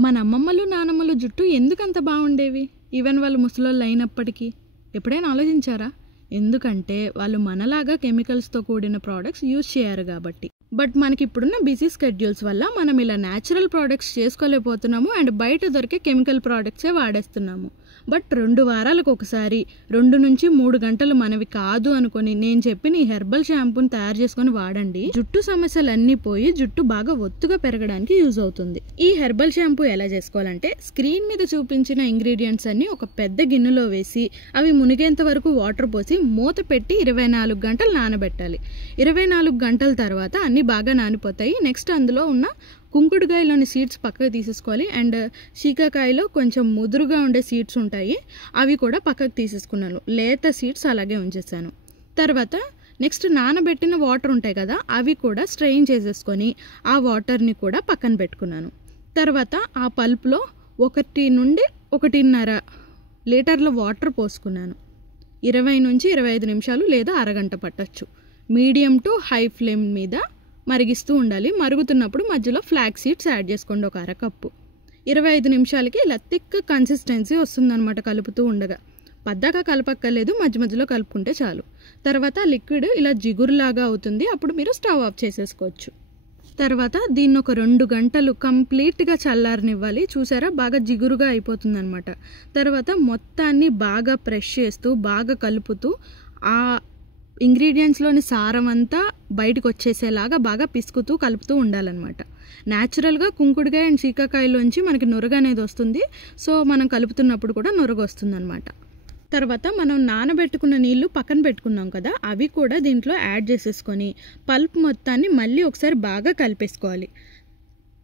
మన అమ్మమ్మలు నానమ్మలు జుట్టు ఎందుకంత బాగుండేవి ఈవెన్ వాళ్ళు ముసలోళ్ళు అయినప్పటికీ? ఎప్పుడైనా ఆలోచించారా? ఎందుకంటే వాళ్ళు మనలాగా కెమికల్స్తో కూడిన ప్రోడక్ట్స్ యూజ్ చేయరు కాబట్టి. బట్ మనకి ఇప్పుడున్న బిజీ స్కెడ్యూల్స్ వల్ల మనం ఇలా న్యాచురల్ ప్రోడక్ట్స్ చేసుకోలేకపోతున్నాము అండ్ బయట దొరికే కెమికల్ ప్రోడక్ట్సే వాడేస్తున్నాము. బట్ 2 వారాలకు ఒకసారి 2 నుంచి 3 గంటలు మనవి కాదు అనుకొని నేను చెప్పిన ఈ హెర్బల్ షాంపూని తయారు చేసుకొని వాడండి. జుట్టు సమస్యలన్నీ పోయి జుట్టు బాగా ఒత్తుగా పెరగడానికి యూజ్ అవుతుంది. ఈ హెర్బల్ షాంపూ ఎలా చేసుకోవాలంటే, స్క్రీన్ మీద చూపించిన ఇంగ్రీడియంట్స్ అన్ని ఒక పెద్ద గిన్నెలో వేసి అవి మునిగేంత వరకు వాటర్ పోసి మూత పెట్టి 24 గంటలు నానబెట్టాలి. 24 గంటల తర్వాత అన్ని బాగా నానిపోతాయి. నెక్స్ట్ అందులో ఉన్న కుంకుడుకాయలోని సీడ్స్ పక్కకు తీసేసుకోవాలి అండ్ శీకాకాయలో కొంచెం ముదురుగా ఉండే సీడ్స్ ఉంటాయి, అవి కూడా పక్కకు తీసేసుకున్నాను. లేత సీడ్స్ అలాగే ఉంచేసాను. తర్వాత నెక్స్ట్ నానబెట్టిన వాటర్ ఉంటాయి కదా, అవి కూడా స్ట్రెయిన్ చేసేసుకొని ఆ వాటర్ని కూడా పక్కన పెట్టుకున్నాను. తర్వాత ఆ పల్ప్లో 1 నుండి 1.5 లీటర్ల వాటర్ పోసుకున్నాను. 20 నుంచి 25 నిమిషాలు లేదా అరగంట పట్టచ్చు. మీడియం టు హై ఫ్లేమ్ మీద మరిగిస్తూ ఉండాలి. మరుగుతున్నప్పుడు మధ్యలో ఫ్లాక్ సీడ్స్ యాడ్ చేసుకోండి, ఒక అరకప్పు. 25 నిమిషాలకి ఇలా థిక్ కన్సిస్టెన్సీ వస్తుందన్నమాట కలుపుతూ ఉండగా. పద్దాక కలపక్కర్లేదు, మధ్య మధ్యలో కలుపుకుంటే చాలు. తర్వాత లిక్విడ్ ఇలా జిగురులాగా అవుతుంది, అప్పుడు మీరు స్టవ్ ఆఫ్ చేసేసుకోవచ్చు. తర్వాత దీన్ని ఒక 2 గంటలు కంప్లీట్గా చల్లారనివ్వాలి. చూసారా, బాగా జిగురుగా అయిపోతుంది అనమాట. తర్వాత మొత్తాన్ని బాగా ప్రెస్ చేస్తూ బాగా కలుపుతూ ఆ ఇంగ్రీడియంట్స్లోని సారం అంతా బయటకు వచ్చేసేలాగా బాగా పిసుకుతూ కలుపుతూ ఉండాలన్నమాట. న్యాచురల్గా కుంకుడుకాయ అండ్ శీకాకాయలోంచి మనకి నురగ అనేది వస్తుంది. సో మనం కలుపుతున్నప్పుడు కూడా నురగ వస్తుంది అనమాట. తర్వాత మనం నానబెట్టుకున్న నీళ్లు పక్కన పెట్టుకున్నాం కదా, అవి కూడా దీంట్లో యాడ్ చేసేసుకొని పల్ప్ మొత్తాన్ని మళ్ళీ ఒకసారి బాగా కలిపేసుకోవాలి.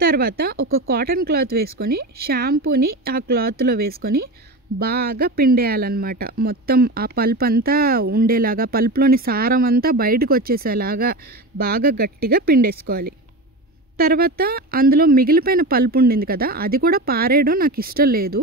తర్వాత ఒక కాటన్ క్లాత్ వేసుకొని షాంపూని ఆ క్లాత్లో వేసుకొని బాగా పిండేయాలన్నమాట. మొత్తం ఆ పల్ప్ అంతా ఉండేలాగా, పల్ప్లోని సారం అంతా బయటకు వచ్చేసేలాగా బాగా గట్టిగా పిండేసుకోవాలి. తర్వాత అందులో మిగిలిపోయిన పల్ప్ ఉండింది కదా, అది కూడా పారేయడం నాకు ఇష్టం లేదు.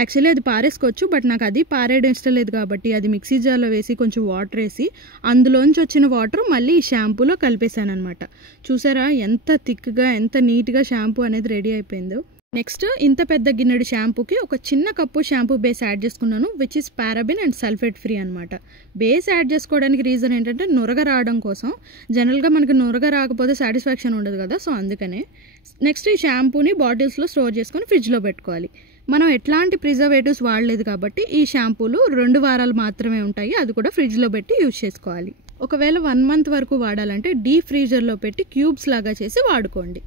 యాక్చువల్లీ అది పారేసుకోవచ్చు, బట్ నాకు అది పారేయడం ఇష్టం లేదు కాబట్టి అది మిక్సీ జార్లో వేసి కొంచెం వాటర్ వేసి అందులోంచి వచ్చిన వాటర్ మళ్ళీ ఈ షాంపూలో కలిపేశాను అనమాట. చూసారా ఎంత థిక్గా ఎంత నీట్గా షాంపూ అనేది రెడీ అయిపోయిందో. నెక్స్ట్ ఇంత పెద్ద గిన్నెడు షాంపూకి ఒక చిన్న కప్పు షాంపూ బేస్ యాడ్ చేసుకున్నాను, which is paraben and sulphate free అనమాట. బేస్ యాడ్ చేసుకోవడానికి రీజన్ ఏంటంటే నురగ రావడం కోసం. జనరల్గా మనకి నురగ రాకపోతే సాటిస్ఫాక్షన్ ఉండదు కదా, సో అందుకనే. నెక్స్ట్ ఈ షాంపూని బాటిల్స్లో స్టోర్ చేసుకొని ఫ్రిడ్జ్లో పెట్టుకోవాలి. మనం ఎట్లాంటి ప్రిజర్వేటివ్స్ వాడలేదు కాబట్టి ఈ షాంపూలు 2 వారాలు మాత్రమే ఉంటాయి, అది కూడా ఫ్రిడ్జ్లో పెట్టి యూజ్ చేసుకోవాలి. ఒకవేళ 1 మంత్ వరకు వాడాలంటే డీప్ ఫ్రీజర్లో పెట్టి క్యూబ్స్ లాగా చేసి వాడుకోండి.